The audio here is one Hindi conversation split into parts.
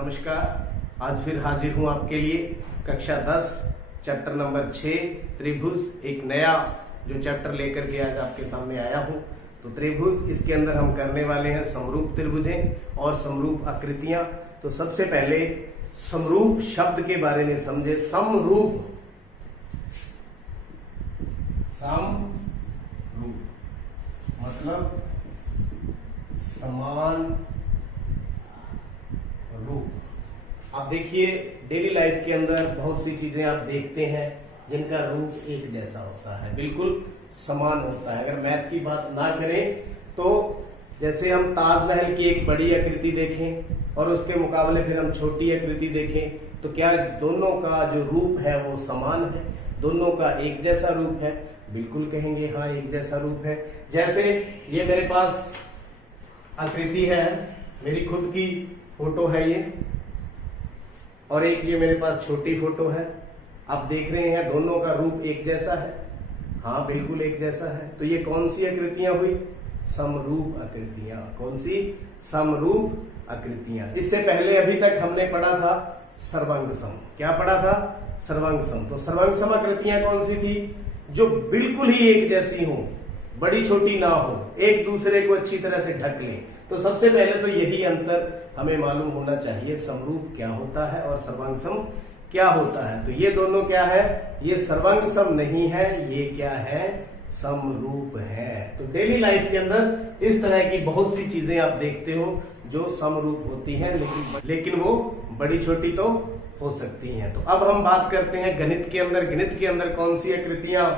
नमस्कार। आज फिर हाजिर हूँ आपके लिए कक्षा 10 चैप्टर नंबर 6 त्रिभुज। एक नया जो चैप्टर लेकर के आज आपके सामने आया हूँ। तो त्रिभुज, इसके अंदर हम करने वाले हैं समरूप त्रिभुजें और समरूप आकृतियां। तो सबसे पहले समरूप शब्द के बारे में समझे। समरूप, समरूप मतलब समान रूप। आप देखिए डेली लाइफ के अंदर बहुत सी चीजें आप देखते हैं जिनका रूप एक जैसा होता है, बिल्कुल समान होता है। अगर मैथ की बात ना करें तो जैसे हम ताजमहल की एक बड़ी आकृति देखें और उसके मुकाबले फिर हम छोटी आकृति देखें, तो क्या दोनों का जो रूप है वो समान है? दोनों का एक जैसा रूप है? बिल्कुल कहेंगे हाँ, एक जैसा रूप है। जैसे ये मेरे पास आकृति है, मेरी खुद की फोटो है ये, और एक ये मेरे पास छोटी फोटो है। आप देख रहे हैं दोनों का रूप एक जैसा है। हाँ, बिल्कुल एक जैसा है। तो ये कौन सी आकृतियां हुई? समरूप आकृतियां। कौन सी? समरूप आकृतियां। इससे पहले अभी तक हमने पढ़ा था सर्वांग सम। क्या पढ़ा था? सर्वांग सम। तो सर्वांग सम आकृतियां कौन सी थी? जो बिल्कुल ही एक जैसी हो, बड़ी छोटी ना हो, एक दूसरे को अच्छी तरह से ढक ले। तो सबसे पहले तो यही अंतर हमें मालूम होना चाहिए, समरूप क्या होता है और सर्वांग सम क्या होता है। तो ये दोनों क्या है? ये सर्वांग सम नहीं है, ये क्या है? समरूप है। तो डेली लाइफ के अंदर इस तरह की बहुत सी चीजें आप देखते हो जो समरूप होती हैं, लेकिन वो बड़ी छोटी तो हो सकती हैं। तो अब हम बात करते हैं गणित के अंदर। गणित के अंदर कौन सी आकृतियां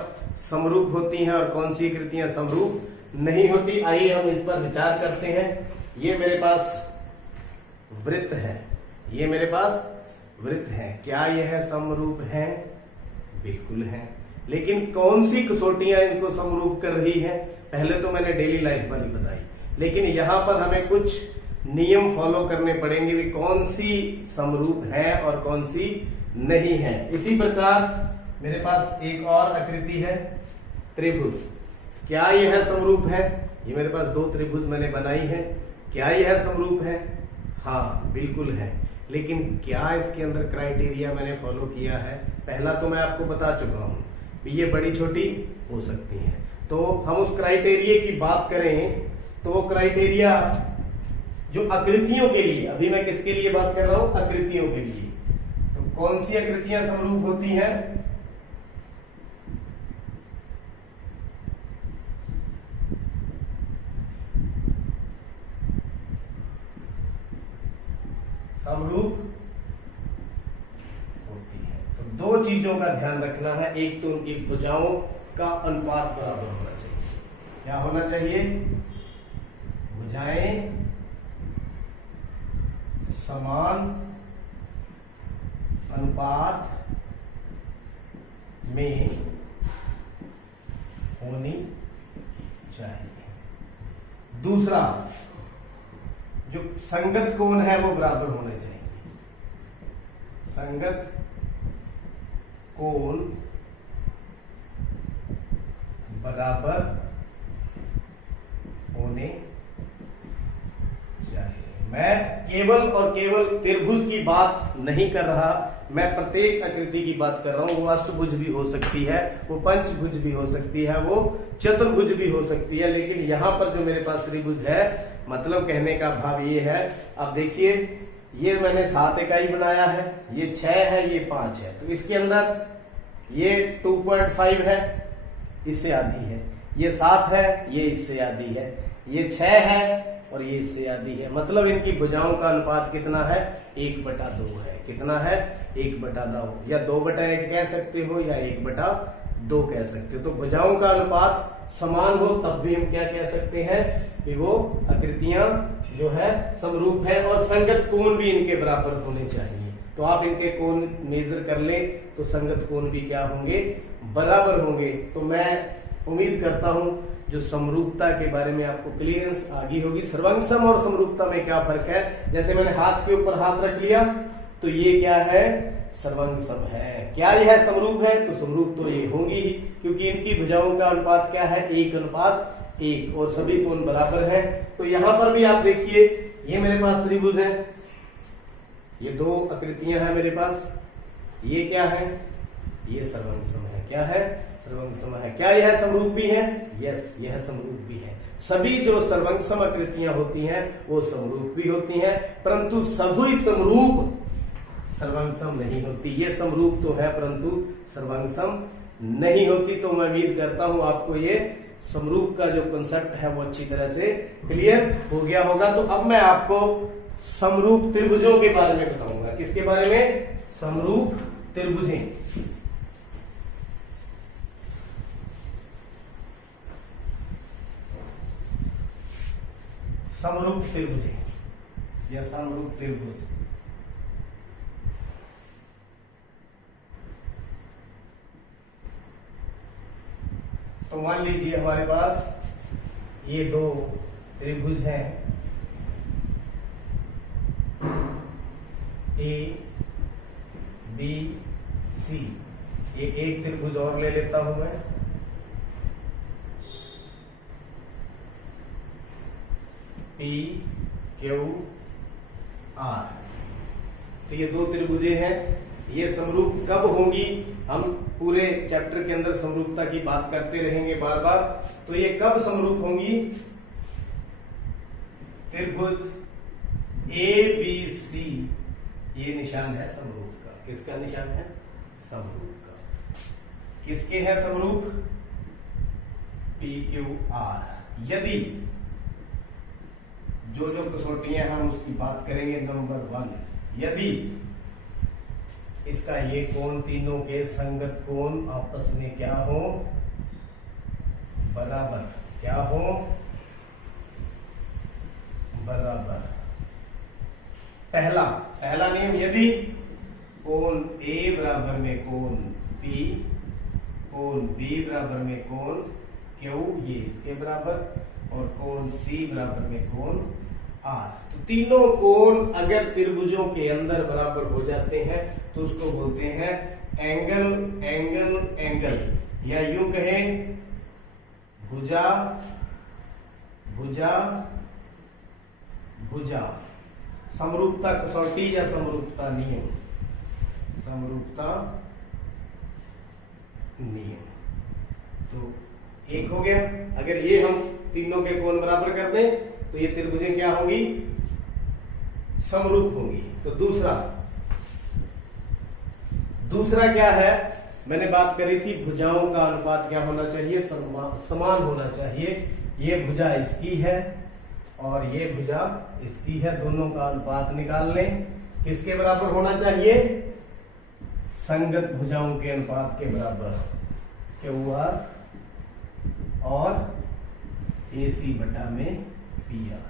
समरूप होती हैं और कौन सी आकृतियां समरूप नहीं होती। आइए हम इस पर विचार करते हैं। ये मेरे पास वृत्त है, ये मेरे पास वृत्त है। क्या यह समरूप है? बिल्कुल है। लेकिन कौन सी कसौटियां इनको समरूप कर रही हैं? पहले तो मैंने डेली लाइफ वाली बताई, लेकिन यहां पर हमें कुछ नियम फॉलो करने पड़ेंगे भी कौन सी समरूप है और कौन सी नहीं है। इसी प्रकार मेरे पास एक और आकृति है, त्रिभुज। क्या यह समरूप है? ये मेरे पास दो त्रिभुज मैंने बनाई है। क्या यह समरूप है? हाँ, बिल्कुल है। लेकिन क्या इसके अंदर क्राइटेरिया मैंने फॉलो किया है? पहला तो मैं आपको बता चुका हूं, ये बड़ी छोटी हो सकती हैं। तो हम उस क्राइटेरिया की बात करें तो वो क्राइटेरिया जो आकृतियों के लिए, अभी मैं किसके लिए बात कर रहा हूं? आकृतियों के लिए। तो कौन सी आकृतियां समरूप होती हैं? समरूप होती है। तो दो चीजों का ध्यान रखना है। एक तो उनकी भुजाओं का अनुपात बराबर होना चाहिए। क्या होना चाहिए? भुजाएं समान अनुपात में होनी चाहिए। दूसरा, जो संगत कोण है वो बराबर होने चाहिए। संगत कोण बराबर होने चाहिए। मैं केवल और केवल त्रिभुज की बात नहीं कर रहा, मैं प्रत्येक आकृति की बात कर रहा हूं। वो अष्टभुज भी हो सकती है, वो पंचभुज भी हो सकती है, वो चतुर्भुज भी हो सकती है। लेकिन यहां पर जो मेरे पास त्रिभुज है, मतलब कहने का भाव ये है, अब देखिए ये मैंने 7 इकाई बनाया है, ये 6 है, ये 5 है। तो इसके अंदर ये 2.5 है, इससे आधी है। ये 7 है, ये इससे आधी है। ये 6 है और ये इससे आधी है। मतलब इनकी भुजाओं का अनुपात कितना है? 1/2 है। कितना है? 1/2 या 2/1 कह सकते हो या 1/2 कह सकते हो। तो भुजाओं का अनुपात समान हो तब भी हम क्या कह सकते हैं कि वो आकृतियां जो है समरूप है। और संगत कोण भी इनके बराबर होने चाहिए। तो आप इनके कोण मेजर कर लें तो संगत कोण भी क्या होंगे? बराबर होंगे। तो मैं उम्मीद करता हूं जो समरूपता के बारे में आपको क्लियरेंस आ गई होगी। सर्वांग सम और समरूपता में क्या फर्क है? जैसे मैंने हाथ के ऊपर हाथ रख लिया तो ये क्या है? सर्वांग सम है। क्या यह समरूप है? तो समरूप तो ये होंगी ही, क्योंकि इनकी भुजाओं का अनुपात क्या है? 1:1 और सभी कोण बराबर है। तो यहां पर भी आप देखिए, ये मेरे पास त्रिभुज है, ये दो आकृतियां हैं मेरे पास, ये क्या है, ये सर्वांग सम है। क्या है, सर्वांग सम है। क्या यह समरूप भी है? यस, यह समरूप भी है। सभी जो सर्वांग सम आकृतियां होती हैं वो समरूप भी होती हैं, परंतु सभी समरूप सर्वांग सम नहीं होती। ये समरूप तो है परंतु सर्वांग सम नहीं होती। तो मैं उम्मीद करता हूं आपको ये समरूप का जो कंसेप्ट है वो अच्छी तरह से क्लियर हो गया होगा। तो अब मैं आपको समरूप त्रिभुजों के बारे में बताऊंगा। किसके बारे में? समरूप त्रिभुजें। समरूप त्रिभुजें या समरूप त्रिभुज। तो मान लीजिए हमारे पास ये दो त्रिभुज हैं, ए बी सी। ये एक त्रिभुज और ले लेता हूं मैं, पी क्यू आर। तो ये दो त्रिभुजें हैं। ये समरूप कब होंगी? हम पूरे चैप्टर के अंदर समरूपता की बात करते रहेंगे बार बार। तो ये कब समरूप होंगी? त्रिभुज ए बी सी, ये निशान है समरूप का। किसका निशान है? समरूप का। किसके है समरूप? P Q are. यदि जो जो कसौटियां हम उसकी बात करेंगे। नंबर 1, यदि इसका ये कोण, तीनों के संगत कोण आपस में क्या हो? बराबर। क्या हो? बराबर। पहला नियम, यदि कोण ए बराबर में कोण पी, कोण बी बराबर में कोण क्यू, ये इसके बराबर, और कोण सी बराबर में कोण आर। तो तीनों कोण अगर त्रिभुजों के अंदर बराबर हो जाते हैं तो उसको बोलते हैं एंगल एंगल एंगल, या यूं कहें भुजा भुजा भुजा। समरूपता कसौटी या समरूपता नियम, समरूपता नियम। तो एक हो गया। अगर ये हम तीनों के कोण बराबर कर दें तो ये त्रिभुजें क्या होंगी? समरूप होंगी। तो दूसरा क्या है? मैंने बात करी थी भुजाओं का अनुपात क्या होना चाहिए? समान होना चाहिए। ये भुजा इसकी है और ये भुजा इसकी है, दोनों का अनुपात निकाल लें। किसके बराबर होना चाहिए? संगत भुजाओं के अनुपात के बराबर, क्यू आर और AC बटा में PR,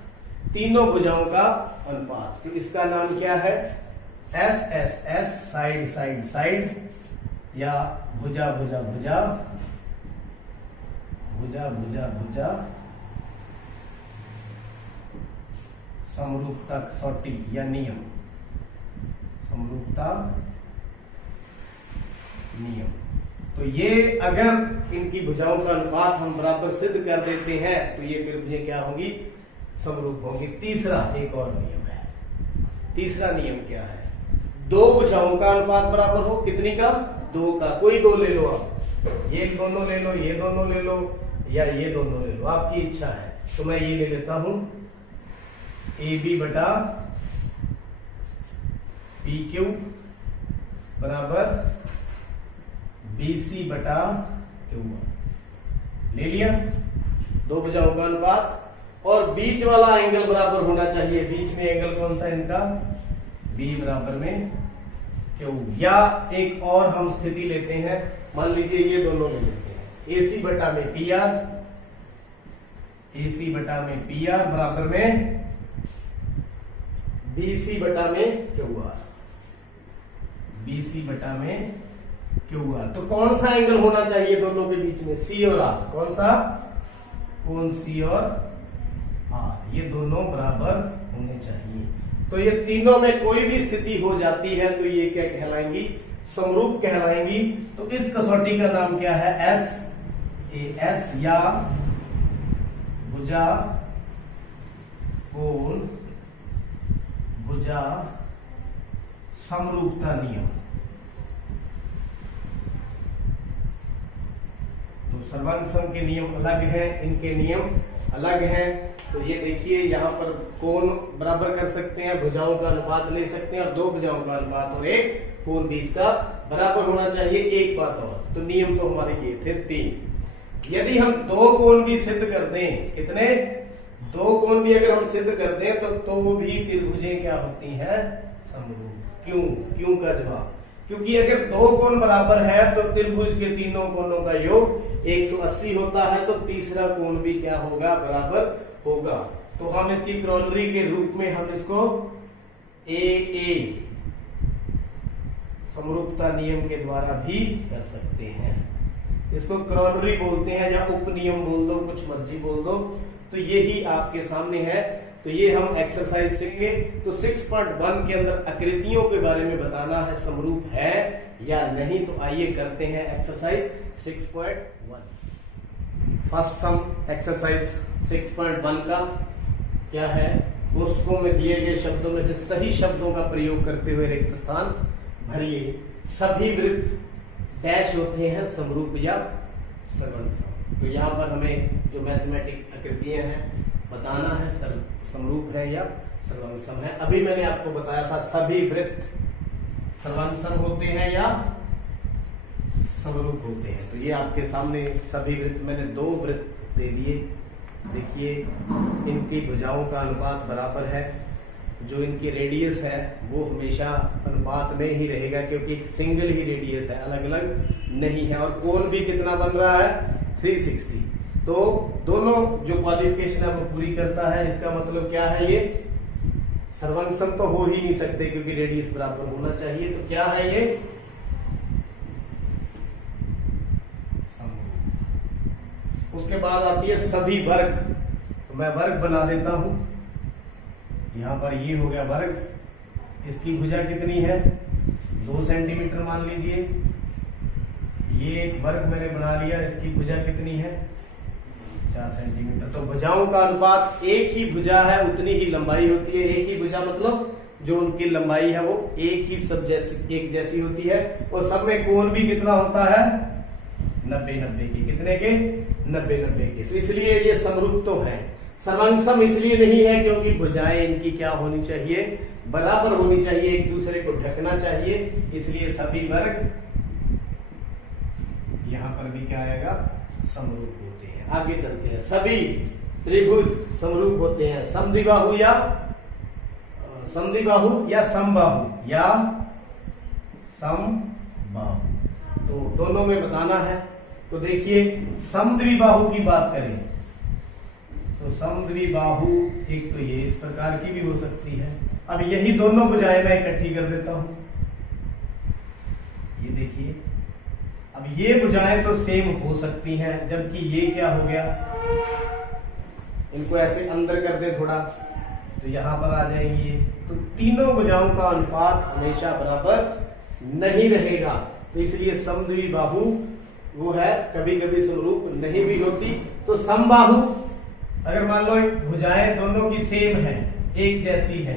तीनों भुजाओं का अनुपात। तो इसका नाम क्या है? SSS, साइड साइड साइड, या भुजा भुजा भुजा भुजा भुजा भुजा समरूपता कसौटी या नियम, समरूपता नियम। तो ये अगर इनकी भुजाओं का अनुपात हम बराबर सिद्ध कर देते हैं तो ये त्रिभुजें क्या होंगी? समरूप होंगी। तीसरा एक और नियम है। तीसरा नियम क्या है? दो भुजाओं का अनुपात बराबर हो। कितनी का? 2 का। कोई दो ले लो आप, ये दोनों ले लो, ये दोनों ले लो, या ये दोनों ले लो, आपकी इच्छा है। तो मैं ये ले लेता हूं, AB बटा PQ बराबर BC बटा QR। ले लिया दो भुजाओं का अनुपात, और बीच वाला एंगल बराबर होना चाहिए। बीच में एंगल कौन सा इनका? B बराबर में Q। या एक और हम स्थिति लेते हैं, मान लीजिए ये दोनों ले लेते हैं, AC बटा में PR, AC बटा में PR बराबर में BC बटा में QR, BC बटा में QR। तो कौन सा एंगल होना चाहिए दोनों के बीच में? C और R। कौन सा? कोण C और R, ये दोनों बराबर होने चाहिए। तो ये तीनों में कोई भी स्थिति हो जाती है तो ये क्या कहलाएंगी? समरूप कहलाएंगी। तो इस कसौटी का नाम क्या है? SAS, या भुजा कोण भुजा समरूपता नियम। तो सर्वांग सम के नियम अलग हैं, इनके नियम अलग हैं। तो ये देखिए यहाँ पर कोण बराबर कर सकते हैं, भुजाओं का अनुपात ले सकते हैं, और दो भुजाओं का अनुपात और एक कोण बीच का बराबर होना चाहिए। एक बात और, तो नियम तो हमारे ये थे 3। यदि हम दो कोण भी सिद्ध कर दें, कितने, दो कोण भी अगर हम सिद्ध कर दें तो भी त्रिभुजें क्या होती हैं, समरूप। क्यों का जवाब, क्योंकि अगर दो कोण बराबर है तो त्रिभुज के तीनों कोणों का योग 180 होता है, तो तीसरा कोण भी क्या होगा, बराबर होगा। तो हम इसकी क्रॉलरी के रूप में हम इसको ए समरूपता नियम के द्वारा भी कर सकते हैं। इसको क्रॉलरी बोलते हैं या उपनियम बोल दो, कुछ मर्जी बोल दो। तो यही आपके सामने है। तो ये हम एक्सरसाइज सीखेंगे। तो 6.1 के अंदर आकृतियों के बारे में बताना है, समरूप है या नहीं। तो आइए करते हैं एक्सरसाइज 6.1। फर्स्ट सम एक्सरसाइज 6.1 का क्या है, कोष्ठकों में दिए गए शब्दों में से सही शब्दों का प्रयोग करते हुए रिक्त स्थान भरिए। सभी वृत्त डैश होते हैं समरूप या सर्वांग सम। तो यहाँ पर हमें जो मैथमेटिक आकृतियां हैं बताना है, समरूप है या सर्वांग सम है। अभी मैंने आपको बताया था सभी वृत्त सर्वांग सम होते हैं या समरूप होते हैं। तो ये आपके सामने सभी वृत्त, मैंने 2 वृत्त दे दिए। देखिए इनकी भुजाओं का अनुपात बराबर है। जो इनकी रेडियस है वो हमेशा अनुपात में ही रहेगा, क्योंकि सिंगल ही रेडियस है, अलग अलग नहीं है। और कोण भी कितना बन रहा है, 360। तो दोनों जो क्वालिफिकेशन है वो पूरी करता है। इसका मतलब क्या है, ये सर्वांग सम तो हो ही नहीं सकते क्योंकि रेडियस बराबर होना चाहिए। तो क्या है ये, समरूप। उसके बाद आती है सभी वर्ग। तो मैं वर्ग बना देता हूं। यहां पर ये हो गया वर्ग। इसकी भुजा कितनी है, 2 सेंटीमीटर मान लीजिए। ये एक वर्ग मैंने बना लिया, इसकी भुजा कितनी है, 4 सेंटीमीटर। तो भुजाओं का अनुपात, एक ही भुजा है उतनी ही लंबाई होती है। एक ही भुजा मतलब जो उनकी लंबाई है वो एक ही सब जैसी, एक जैसी होती है। और सब में कोण भी कितना होता है, 90-90 के। कितने के, 90-90 के। तो इसलिए ये समरूप तो है। सर्वांग सम इसलिए नहीं है क्योंकि भुजाएं इनकी क्या होनी चाहिए, बराबर होनी चाहिए, एक दूसरे को ढकना चाहिए। इसलिए सभी वर्ग यहां पर भी क्या आएगा, समरूप होते हैं। आगे चलते हैं। सभी त्रिभुज समरूप होते हैं। समद्विबाहु या समद्विबाहु या समबाहु या समबाहु, तो दोनों में बताना है। तो देखिए समद्विबाहु की बात करें तो समद्विबाहु एक तो ये इस प्रकार की भी हो सकती है। अब यही दोनों भुजाएं मैं इकट्ठी कर देता हूं। ये देखिए, अब ये भुजाएं तो सेम हो सकती हैं, जबकि ये क्या हो गया, इनको ऐसे अंदर कर दे थोड़ा तो यहां पर आ जाएंगी। तो तीनों भुजाओं का अनुपात हमेशा बराबर नहीं रहेगा। तो इसलिए समद्विबाहु वो है, कभी कभी समरूप नहीं भी होती। तो समबाहु, अगर मान लो भुजाएं दोनों की सेम है, एक जैसी है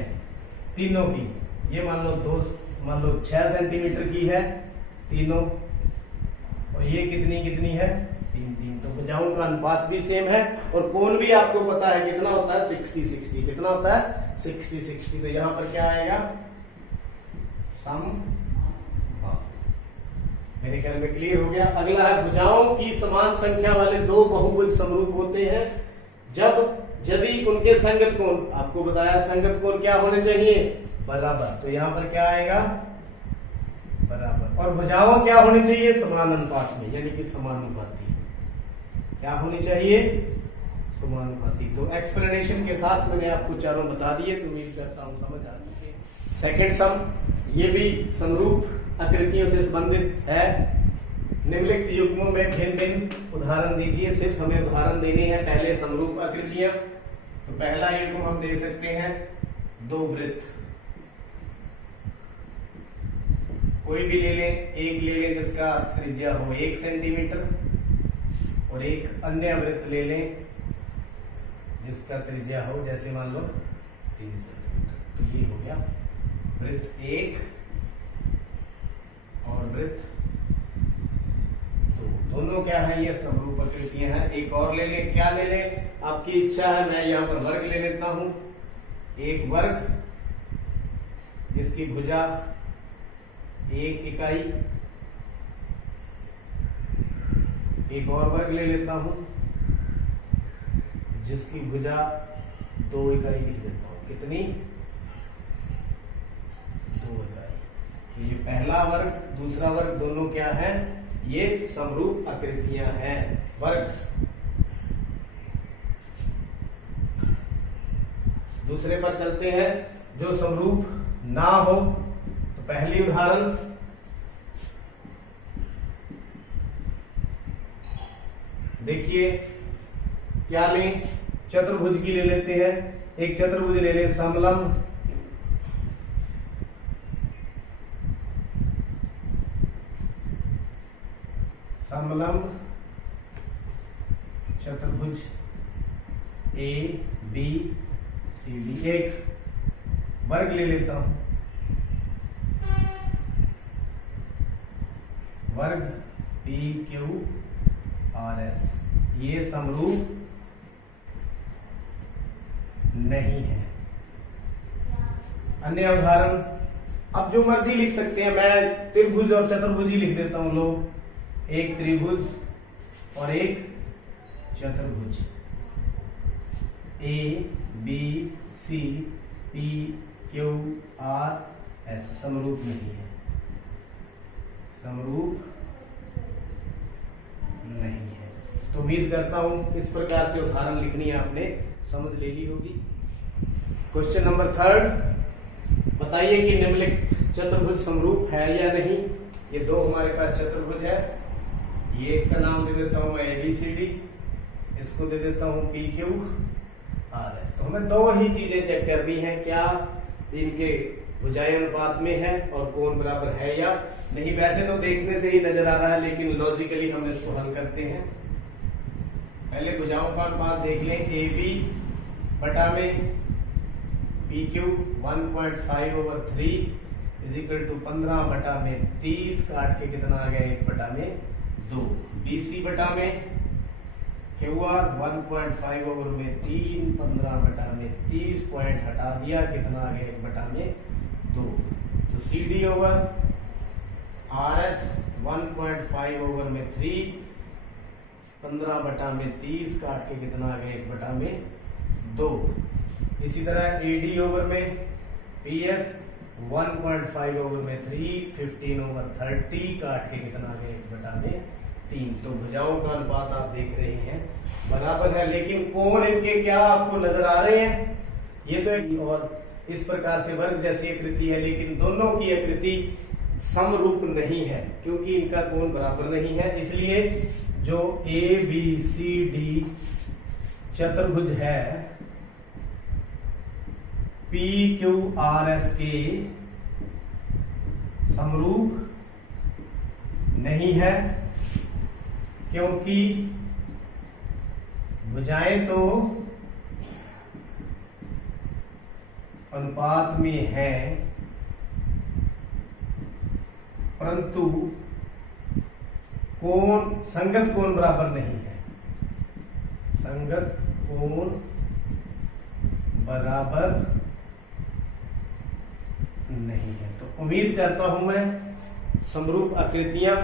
तीनों की, ये मान लो 6 सेंटीमीटर की है तीनों, और ये कितनी है, 3। तो भुजाओं का अनुपात भी सेम है और कोण भी आपको पता है कितना होता है, 60-60। कितना होता है, 60-60। तो यहां पर क्या आएगा, समबाहु। मेरे ख्याल में क्लियर हो गया। अगला है भुजाओं की समान संख्या वाले 2 बहुभुज समरूप होते हैं यदि उनके संगत कोण, आपको बताया संगत कोण क्या होने चाहिए, बराबर। तो यहां पर क्या आएगा, बराबर। और भुजाओं क्या होनी चाहिए, समान अनुपात में, यानी कि समानुपाती। क्या होनी चाहिए, समानुपाती। तो एक्सप्लेनेशन के साथ मैंने आपको चारों बता दिए, तो उम्मीद करता हूं समझ आ चुके। सेकेंड सम, ये भी समरूप आकृतियों से संबंधित है। निम्नलिखित युग्मों में भिन्न भिन्न उदाहरण दीजिए। सिर्फ हमें उदाहरण देने हैं पहले समरूप आकृतियां। तो पहला युग्म हम दे सकते हैं 2 वृत्त, कोई भी ले लें, एक ले लें जिसका त्रिज्या हो 1 सेंटीमीटर, और एक अन्य वृत्त ले लें जिसका त्रिज्या हो, जैसे मान लो 3 सेंटीमीटर। तो ये हो गया वृत्त 1 वृत्त 2। दोनों क्या है, ये समरूप आकृतियां हैं। एक और ले लें, क्या ले लें, आपकी इच्छा है। मैं यहां पर वर्ग ले लेता हूं, एक वर्ग जिसकी भुजा 1 इकाई, एक और वर्ग ले लेता हूं जिसकी भुजा 2 इकाई लिख देता हूं। कितनी, 2 इकाई। ये पहला वर्ग, दूसरा वर्ग दोनों क्या है, ये समरूप आकृतियां हैं, वर्ग। दूसरे पर चलते हैं, जो समरूप ना हो। तो पहली उदाहरण, देखिए क्या लें, चतुर्भुज की ले लेते हैं। एक चतुर्भुज ले लें समलंब, समलंब चतुर्भुज ए बी सी डी। एक वर्ग ले लेता हूं, वर्ग पी क्यू आर एस। ये समरूप नहीं है। अन्य उदाहरण, अब जो मर्जी लिख सकते हैं, मैं त्रिभुज और चतुर्भुज ही लिख देता हूं। लोग, एक त्रिभुज और एक चतुर्भुज, A B C P Q R S, समरूप नहीं है, समरूप नहीं है। तो उम्मीद करता हूं इस प्रकार से उदाहरण लिखनी आपने समझ ले ली होगी। क्वेश्चन नंबर 3, बताइए कि निम्नलिखित चतुर्भुज समरूप है या नहीं। ये दो हमारे पास चतुर्भुज है, ये इसका नाम दे देता हूं मैं ABCD, इसको दे देता हूं PQRS। तो हमें दो ही चीजें चेक करनी है, क्या इनके भुजाएं अनुपात में है और कोण बराबर है या नहीं। वैसे तो देखने से ही नजर आ रहा है, लेकिन लॉजिकली हम इसको हल करते हैं। पहले भुजाओं का अनुपात देख लें, AB बटा में PQ 1.5/3 इज इक्वल टू 15 बटा में 30, काट के कितना आ गया, 1 बटा में 2। BC बटा में QR 1.5/3, 15 बटा में 30, पॉइंट हटा दिया, कितना आ गया, 1 बटा में 2। तो CD ओवर RS 1.5/3, 15 बटा में 30, काट के कितना आ गया, 1 बटा में 2। इसी तरह AD ओवर में PS 1.5/3, 15/30, काट के कितना आ गया, 1 बटा में 3। तो भुजाओं का अनुपात आप देख रहे हैं बराबर है, लेकिन कोण इनके क्या आपको नजर आ रहे हैं, ये तो एक और इस प्रकार से वर्ग जैसी आकृति है, लेकिन दोनों की आकृति समरूप नहीं है, क्योंकि इनका कोण बराबर नहीं है। इसलिए जो ABCD चतुर्भुज है PQRS के समरूप नहीं है, क्योंकि भुजाएं तो अनुपात में है, परंतु कोण, संगत कोण बराबर नहीं है, संगत कोण बराबर नहीं है। तो उम्मीद करता हूं मैं समरूप आकृतियां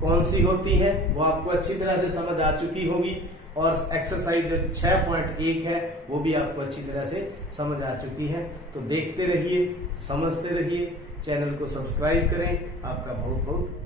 कौन सी होती हैं वो आपको अच्छी तरह से समझ आ चुकी होगी, और एक्सरसाइज जो 6.1 है वो भी आपको अच्छी तरह से समझ आ चुकी है। तो देखते रहिए, समझते रहिए, चैनल को सब्सक्राइब करें। आपका बहुत बहुत